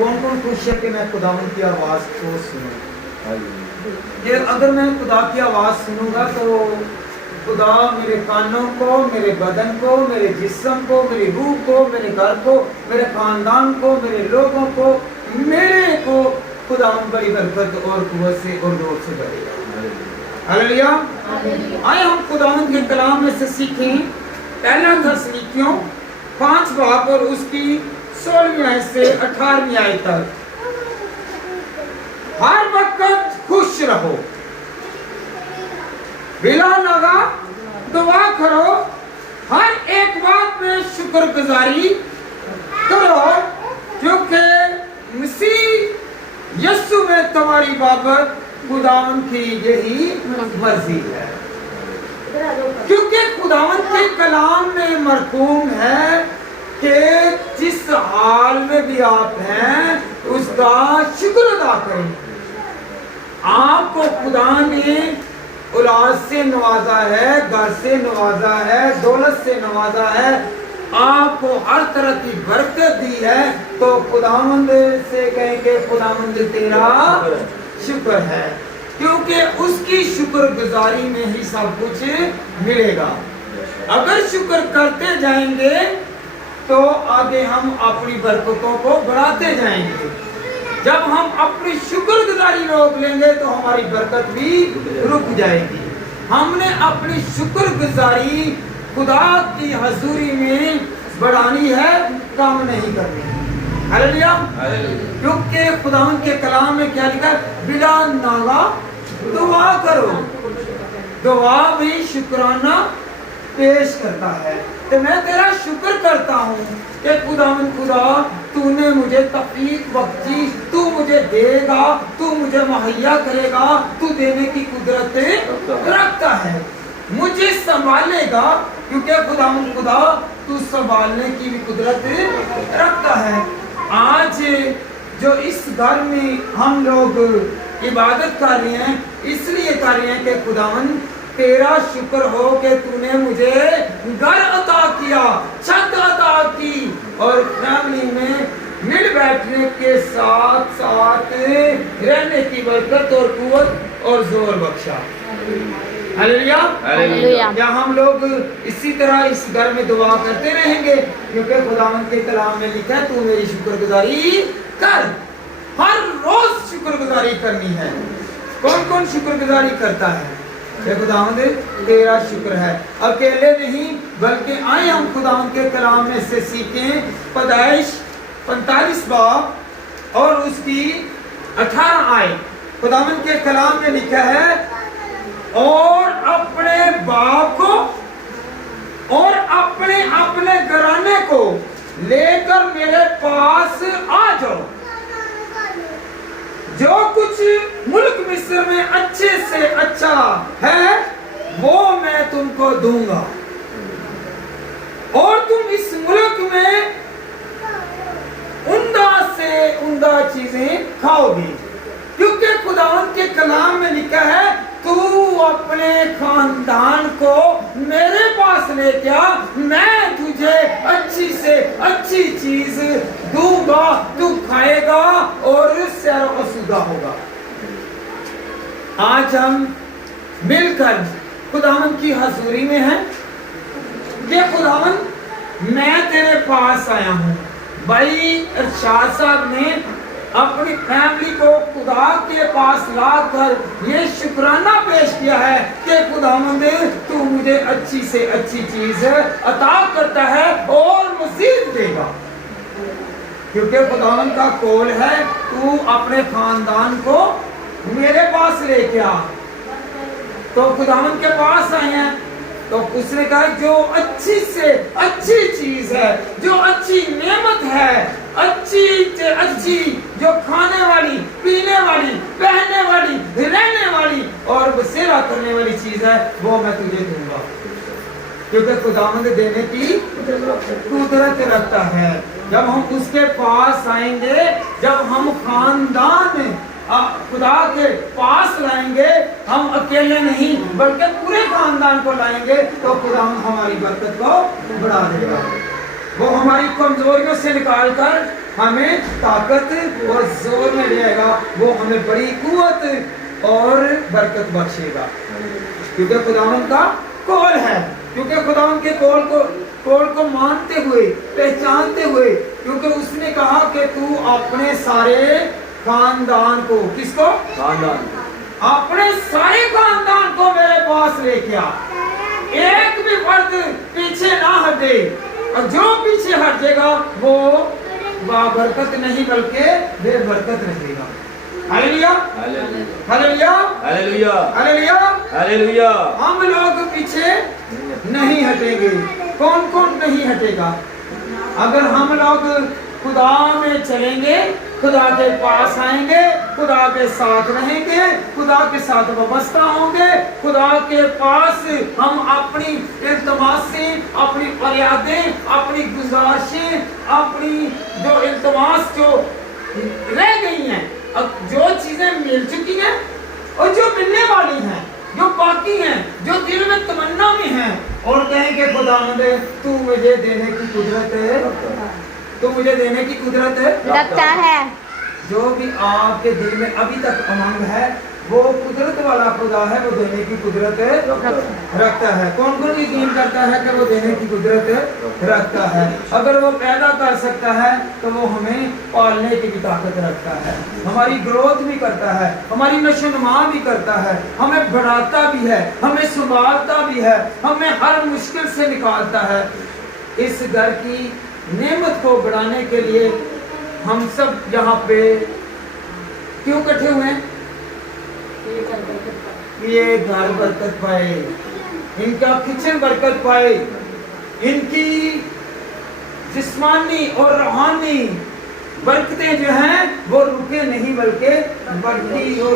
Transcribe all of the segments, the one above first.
कौन कौन खुश है कि मैं खुदावंद की आवाज़ को सुनूं? कि अगर मैं खुदा की आवाज़ सुनूंगा तो खुदा मेरे कानों को, मेरे बदन को, मेरे जिस्म को, मेरी रूह को, मेरे घर को, मेरे खानदान को, मेरे लोगों को, मेरे को खुदावंद बड़ी बरकत और कुव्वत से और जोर से भरेगा। हालेलुया। आए हम खुदावंद के कलाम में से सीखें पहला थिस्सलुनीकियों 5 बाब और उसकी 16वीं आयत से 18वीं आयत तक। हर वक्त खुश रहो, बिला नागा दुआ करो, हर एक बात में शुक्रगुजारी करो, क्योंकि मसीह यीशु में तुम्हारी बाबत खुदावंद की यही मर्जी है। क्योंकि खुदावंद के कलाम में मरकूम है कि जिस हाल में भी आप हैं उसका शुक्र अदा करें। आपको खुदा ने औलाद से नवाजा है, घर से नवाजा है, दौलत से नवाजा है, आपको हर तरह की बरकत दी है, तो खुदावंद से कहेंगे खुदावंद तेरा शुक्र है, क्योंकि उसकी शुक्रगुजारी में ही सब कुछ मिलेगा। अगर शुक्र करते जाएंगे तो आगे हम अपनी बरकतों को बढ़ाते जाएंगे। जब हम अपनी शुक्रगुजारी रोक लेंगे तो हमारी बरकत भी रुक जाएगी। हमने अपनी शुक्रगुजारी खुदा की हजूरी में बढ़ानी है, कम नहीं करनी है। हालेलुया। क्योंकि खुदावंद के कलाम में क्या लिखा है? बिला नागा दुआ करो। दुआ भी शुक्राना पेश करता है। तो मैं तेरा शुक्र करता हूँ कि खुदावंद खुदा तूने मुझे तौफीक बख्शी, तू मुझे देगा, तू मुझे मुहैया करेगा, तू देने की कुदरत रखता है, मुझे संभालेगा, क्योंकि खुदावंद खुदा तू संभालने की भी कुदरत रखता है। आज जो इस घर में हम लोग इबादत कर रहे हैं, इसलिए कर रहे हैं कि खुदावंद तेरा शुक्र हो कि तूने मुझे घर अता किया, छत अता की, और फैमिली में मिल बैठने के साथ साथ रहने की बरकत और कुव्वत और जोर बख्शा। हालेलुया। क्या हम लोग इसी तरह इस घर में दुआ करते रहेंगे? क्योंकि खुदावंद के कलाम में लिखा है तू मेरी शुक्रगुजारी कर, हर रोज शुक्रगुजारी करनी है। कौन कौन शुक्रगुजारी करता है? खुदावंद तेरा शुक्र है। अकेले नहीं बल्कि आए हम खुदावंद के कलाम में से सीखें पैदाइश 45 बाब और उसकी 18 आयत। खुदावंद के कलाम में लिखा है और अपने बाप को और अपने अपने घराने को लेकर मेरे पास आ जाओ, जो कुछ मुल्क मिस्र में अच्छे से अच्छा है वो मैं तुमको दूंगा, और तुम इस मुल्क में उम्दा से उम्दा चीजें खाओगे। क्योंकि खुदावंद के कलाम में लिखा है तू अपने खानदान को मेरे पास ले जा, मैं तुझे अच्छी से अच्छी चीज दूंगा, तू खाएगा और सैर असुदा होगा। आज हम मिलकर खुदावंद की हजूरी में हैं कि खुदावंद मैं तेरे पास आया हूँ। भाई अरशाद साहब ने अपनी फैमिली को खुदा के पास लाकर ये शुक्राना पेश किया है कि खुदावंद तू मुझे अच्छी से अच्छी चीज अता करता है और मजीद देगा। क्योंकि खुदावंद का कौल है तू अपने खानदान को मेरे पास लेके आ। तो खुदावंद के पास आए हैं तो उसने कहा जो अच्छी से अच्छी चीज है, जो अच्छी नेमत है, अच्छी से अच्छी जो खाने वाली, पीने वाली, पहनने वाली, रहने वाली और बसेरा करने वाली चीज है वो मैं तुझे दूंगा। क्योंकि खुदावंद देने की कुदरत रखता है। जब हम उसके पास आएंगे, जब हम खानदान खुदा के पास लाएंगे, हम अकेले नहीं बल्कि पूरे खानदान को लाएंगे, तो खुदा हमारी बरकत को बढ़ा देगा। वो हमारी कमजोरियों से निकाल कर हमें ताकत और जोर में ले आएगा, वो हमें बड़ी कुव्वत और बरकत बख्शेगा, क्योंकि खुदावंद का कौल है। क्योंकि खुदावंद के कौल को मानते हुए, पहचानते हुए, क्योंकि उसने कहा कि तू अपने सारे खानदान को, किसको? खानदान, अपने सारे खानदान को मेरे पास लेके आ, एक भी फर्द पीछे ना हटे, और जो पीछे हट जाएगा वो बरकत नहीं बल्कि बेबरकत रहेगा। Hallelujah, hallelujah, hallelujah, hallelujah, hallelujah. हम लोग पीछे नहीं हटेंगे। कौन कौन नहीं हटेगा? अगर हम लोग खुदा में चलेंगे, खुदा के पास आएंगे, खुदा के साथ रहेंगे, खुदा के साथ वाबस्ता होंगे, खुदा के पास हम अपनी इल्तमासें, अपनी फरियादें, अपनी गुजारिशें, अपनी जो इल्तमास जो रह गई हैं, अब जो चीजें मिल चुकी हैं और जो मिलने वाली हैं, जो बाकी हैं, जो दिल में तमन्ना में हैं, और कहेंगे खुदावंद तू मुझे देने की कुदरत है, तो मुझे देने की कुदरत रखता है। जो भी आपके दिल में अभी तक उमंग है, वो कुदरत वाला खुदा है, वो देने की कुदरत रखता है। कौन कौन यकीन करता है कि वो देने की कुदरत रखता है? अगर वो पैदा कर सकता है तो वो हमें पालने की भी ताकत रखता है, हमारी ग्रोथ भी करता है, हमारी नशोनुमा भी करता है, हमें बढ़ाता भी है, हमें संभालता भी है, हमें हर मुश्किल से निकालता है। इस घर की नेमत को बढ़ाने के लिए हम सब यहाँ पे क्यों इकट्ठे हुए हैं? ये घर बरकत पाए, इनका किचन बरकत पाए, इनकी जिस्मानी और रूहानी बरकतें जो हैं वो रुके नहीं बल्कि बढ़ती और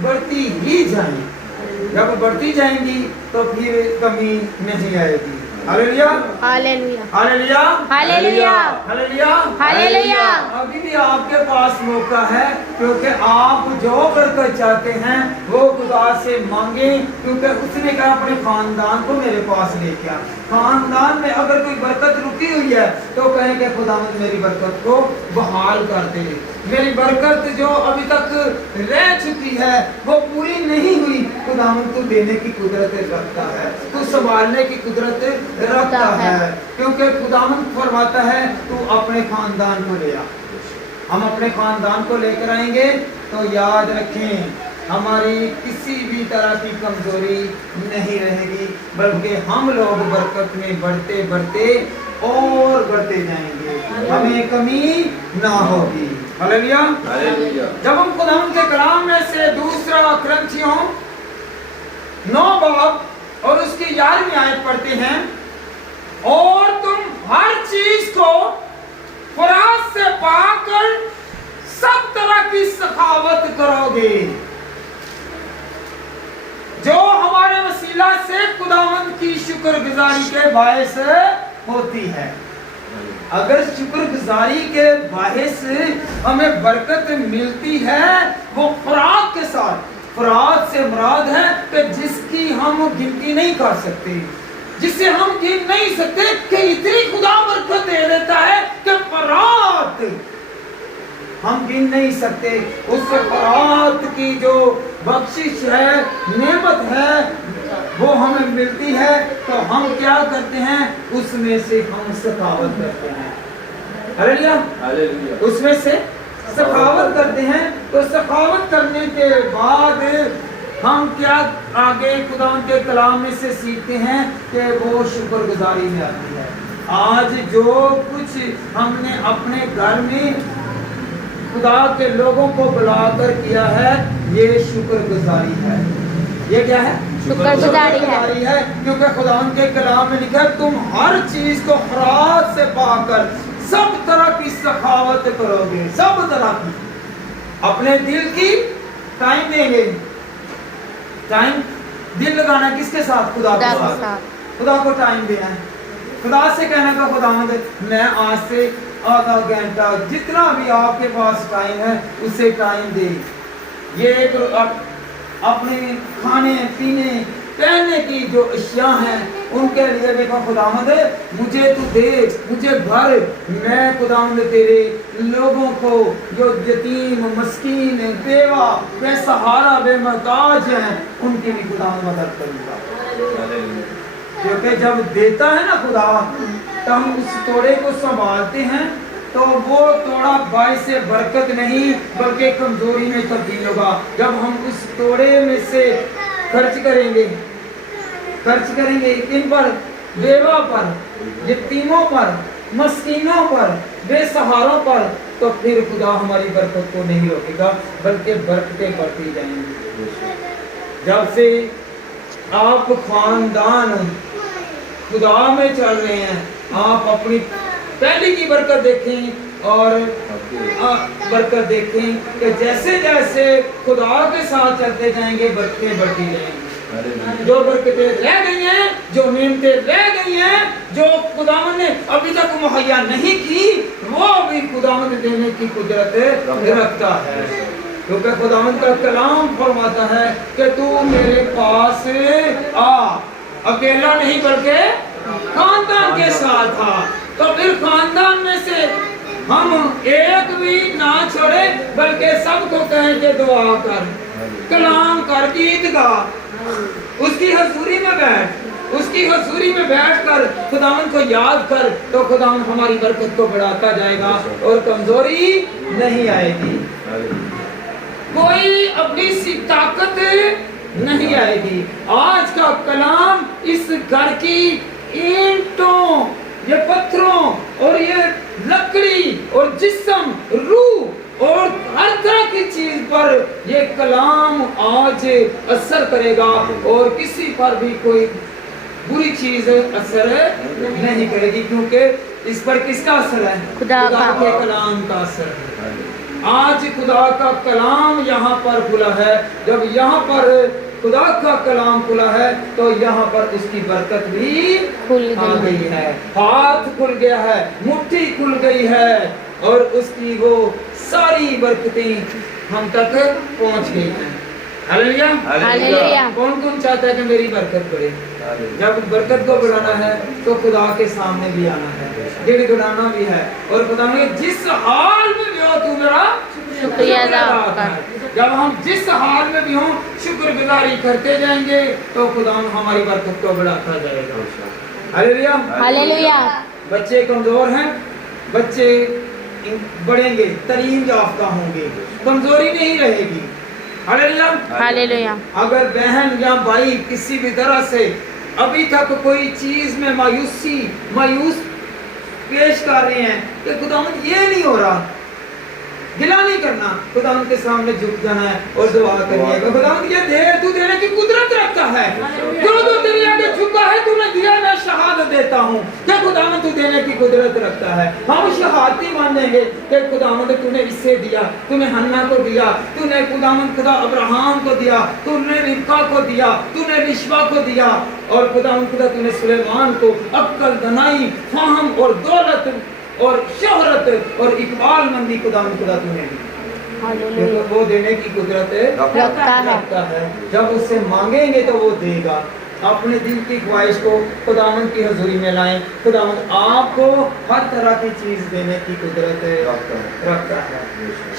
बढ़ती ही जाएं। जब बढ़ती जाएंगी तो फिर कमी नहीं आएगी। Hallelujah, hallelujah, hallelujah, hallelujah, hallelujah, hallelujah. अभी भी आपके पास मौका है, क्योंकि आप जो बरकत चाहते हैं वो खुदा से मांगे, क्योंकि उसने कहा अपने खानदान को मेरे पास लेके आ। खानदान में अगर कोई बरकत रुकी हुई है तो कहेंगे खुदावंद मेरी बरकत को बहाल कर दे, मेरी बरकत जो अभी तक रह चुकी है वो पूरी नहीं हुई, खुदावंद तू देने की कुदरत रखता है, तू संभालने की कुदरत रखता है, क्योंकि खुदावंद फरमाता है तू अपने खानदान को ले आ। हम अपने खानदान को लेकर आएंगे तो याद रखें हमारी किसी भी तरह की कमजोरी नहीं रहेगी, बल्कि हम लोग बरकत में बढ़ते बढ़ते और बढ़ते जाएंगे, हमें कमी ना होगी। Hallelujah, hallelujah. जब हम खुदावंद के कलाम में से दूसरा कुरिन्थियों 9 बाब और उसकी 11वीं आयत पढ़ते हैं, और तुम हर चीज को फराज से पाकर सब तरह की सखावत करोगे, जो हमारे वसीला से खुदावंद की शुक्रगुजारी के बायस होती है। अगर शुक्रगुजारी के बायस हमें बरकत मिलती है, वो फराग के साथ, फराग से मुराद है कि जिसकी हम गिनती नहीं कर सकते, जिसे हम गिन नहीं सकते कि इतनी खुदा बरकत दे देता है कि फराग हम गिन नहीं सकते। उस फरात की जो बख्शिश है, नेमत है, वो हमें मिलती है, तो हम क्या करते हैं? उसमें से हम सखावत करते हैं। Hallelujah, hallelujah. उसमें से सखावत करते हैं, तो सखावत करने के बाद हम क्या आगे खुदा के कलाम में से सीखते हैं कि वो शुक्रगुजारी में आती है। आज जो कुछ हमने अपने घर में खुदा के लोगों को बुलाकर किया है, ये शुक्रगुजारी है। ये क्या है? शुक्रगुजारी है, क्योंकि खुदा के कलाम में लिखा है तुम हर चीज को खराज से पाकर सब तरह की सखावत करोगे, सब तरह की। अपने दिल की टाइम देंगे, टाइम दिल लगाना किसके साथ? खुदा के साथ। खुदा को टाइम देना है, खुदा से कहना का खुदावंद मैं आज से आधा घंटा जितना भी आपके पास टाइम है उसे टाइम दे। ये एक अपने खाने पीने पहनने की जो अशिया हैं ان کے لیے دیکھو خداوند مجھے تو دے، مجھے بھر، میں خداوند تیرے لوگوں کو جو یتیم، مسکین، بیوہ، بے سہارا، بے محتاج ہیں، ان کی بھی خداوند مدد کروں گا۔ کیونکہ جب دیتا ہے نا خدا تو ہم اس توڑے کو سنبھالتے ہیں تو وہ توڑا باعث برکت نہیں بلکہ کمزوری میں تبدیل ہوگا۔ جب ہم اس توڑے میں سے خرچ کریں گے ان پر، بیوہ پر، یتیموں پر، مسکینوں پر، بے سہاروں پر، تو پھر خدا ہماری برکت کو نہیں روکے گا بلکہ برکتیں بڑھتی جائیں گی۔ جب سے آپ خاندان خدا میں چل رہے ہیں، آپ اپنی پہلی کی برکت دیکھیں اور برکت دیکھیں کہ جیسے جیسے خدا کے ساتھ چلتے جائیں گے برکتیں بڑھتی جائیں گی۔ جو برکتیں رہ گئی ہیں، جو نعمتیں رہ گئی ہیں، جو خداوند نے ابھی تک مہیا نہیں کی، وہ بھی خداوند دینے کی قدرت رکھتا ہے۔ کیونکہ خداوند کا کلام فرماتا ہے کہ تو میرے پاس آ، اکیلا نہیں بلکہ خاندان کے ساتھ تھا۔ تو پھر خاندان میں سے ہم ایک بھی نہ چھوڑے بلکہ سب کو کہیں کہ دعا کر، کلام کر، گیت گا، اس کی حضوری میں بیٹھ، اس کی حضوری میں بیٹھ کر خداوند کو یاد کر، تو خداوند ہماری برکت کو بڑھاتا جائے گا اور کمزوری نہیں آئے گی، کوئی اپنی سی طاقت نہیں آئے گی۔ آج کا کلام اس گھر کی اینٹوں، یہ پتھروں اور یہ لکڑی اور جسم، روح اور ہر طرح کی چیز پر یہ کلام آج اثر کرے گا اور کسی پر بھی کوئی بری چیز اثر نہیں کرے گی، کیونکہ اس پر کس کا اثر ہے؟ خدا کے کلام کا اثر ہے۔ آج خدا کا کلام یہاں پر کھلا ہے، جب یہاں پر خدا کا کلام کھلا ہے تو یہاں پر اس کی برکت بھی آ گئی ہے، ہاتھ کھل گیا ہے، مٹھی کھل گئی ہے اور اس کی وہ ساری برکتیں ہم تک پہنچ گئی ہیں۔ ہاللیلویا، ہاللیلویا۔ کون کون چاہتا ہے کہ میری برکت بڑھے؟ جب برکت کو بڑھانا ہے تو خدا کے سامنے بھی آنا ہے، گڑ گڑانا بھی ہے اور خدا نے جس حال میں بھی ہو تو میرا شکریہ ادا کر۔ جب ہم جس حال میں بھی ہوں شکر گزاری کرتے جائیں گے تو خدا ہماری برکت کو بڑھاتا جائے گا۔ ہاللیلویا، ہاللیلویا۔ بچے کمزور ہیں، بچے بڑھیں گے، تعلیم یافتہ ہوں گے، کمزوری نہیں رہے گی۔ ہاللیلویا، ہاللیلویا۔ اگر بہن یا بھائی کسی بھی طرح سے ابھی تک کوئی چیز میں مایوس پیش کر رہے ہیں کہ خداوند یہ نہیں ہو رہا، گلا نہیں کرنا، خداوند کے سامنے جھک جانا ہے اور دعا کرنی ہے کہ خداوند یہ دے، تو دینے کی قدرت رکھتا ہے، جو تو تیرے آگے جھکا ہے تو نے دیا، میں شہادت دیتا ہوں کہ خداوند تو دینے کی قدرت رکھتا ہے۔ ہم شہادتی مانیں گے کہ خداوند تو نے اس سے دیا، تو نے حنا کو دیا، تو نے خداوند خدا ابراہیم کو دیا، تو نے ربکا کو دیا، تو نے رشوا کو دیا اور خداوند خدا تو نے سلیمان کو عقل، دانائی، فہم اور دولت اور شہرت اور اقبال مندی خدا تو نے دی، وہ دینے کی قدرت رکھتا ہے۔ جب اس سے مانگیں گے تو وہ دے گا۔ اپنے دل کی خواہش کو خداوند کی حضوری میں لائیں، خداوند آپ کو ہر طرح کی چیز دینے کی قدرت رکھتا ہے،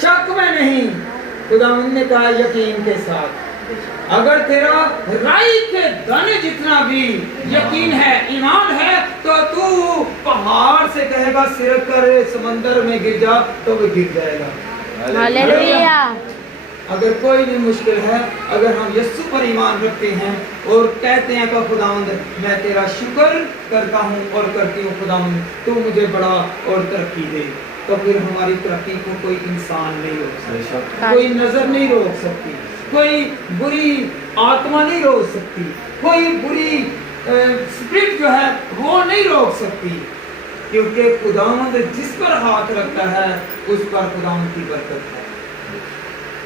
شک میں نہیں۔ خداوند نے کہا یقین کے ساتھ، اگر تیرا رائی کے دانے جتنا بھی یقین ہے، ایمان ہے، تو تو پہاڑ سے کہے گا سرک کر سمندر میں گر جا تو وہ گر جائے گا۔ ہاللیلویا۔ اگر کوئی بھی مشکل ہے، اگر ہم یسوع پر ایمان رکھتے ہیں اور کہتے ہیں کہ خداوند میں تیرا شکر کرتا ہوں اور کرتی ہوں، خداوند تو مجھے بڑا اور ترقی دے، تو پھر ہماری ترقی کو کوئی انسان نہیں روک سکتا، کوئی نظر نہیں روک سکتی، کوئی بری آتما نہیں روک سکتی، کوئی بری اسپرٹ جو ہے وہ نہیں روک سکتی، کیونکہ خداوند جس پر ہاتھ رکھتا ہے اس پر خداوند کی برکت ہے۔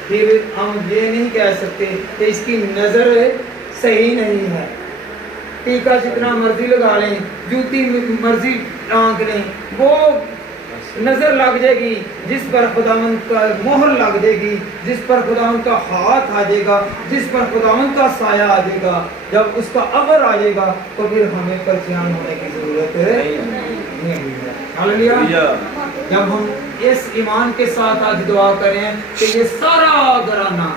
پھر ہم یہ نہیں کہہ سکتے کہ اس کی نظر صحیح نہیں ہے، ٹیکا جتنا مرضی لگا لیں، جوتی مرضی ٹانک لیں، وہ نظر لگ جائے گی، جس پر خداوند کا مہر لگ جائے گی، جس پر خداوند کا ہاتھ آ جائے گا، جس پر خداوند کا سایہ آ جائے گا، جب اس کا اثر آ جائے گا تو پھر ہمیں پریشان ہونے کی ضرورت نہیں ہے۔ ہاللیلویہ۔ جب ہم اس ایمان کے ساتھ آج دعا کریں کہ یہ سارا گھرانہ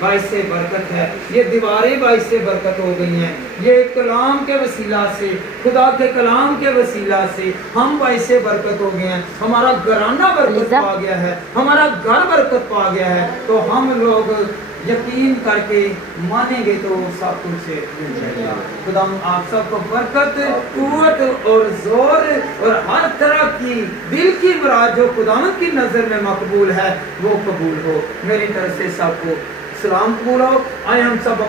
باعث برکت ہے، یہ دیواریں باعث برکت ہو گئی ہیں، یہ کلام کے وسیلہ سے، خدا کے کلام کے وسیلہ سے ہم باعث برکت ہو گئے ہیں، ہمارا گھرانہ برکت پا گیا ہے، ہمارا گھر برکت پا گیا ہے، تو ہم لوگ یقین کر کے مانیں گے تو سب کچھ مل جائے گا۔ خدا آپ سب کو برکت، قوت اور زور اور ہر طرح کی دل کی مراد جو خداوند کی نظر میں مقبول ہے وہ قبول ہو۔ میری طرف سے سب کو سلام قبول ہو۔ آئے ہم سب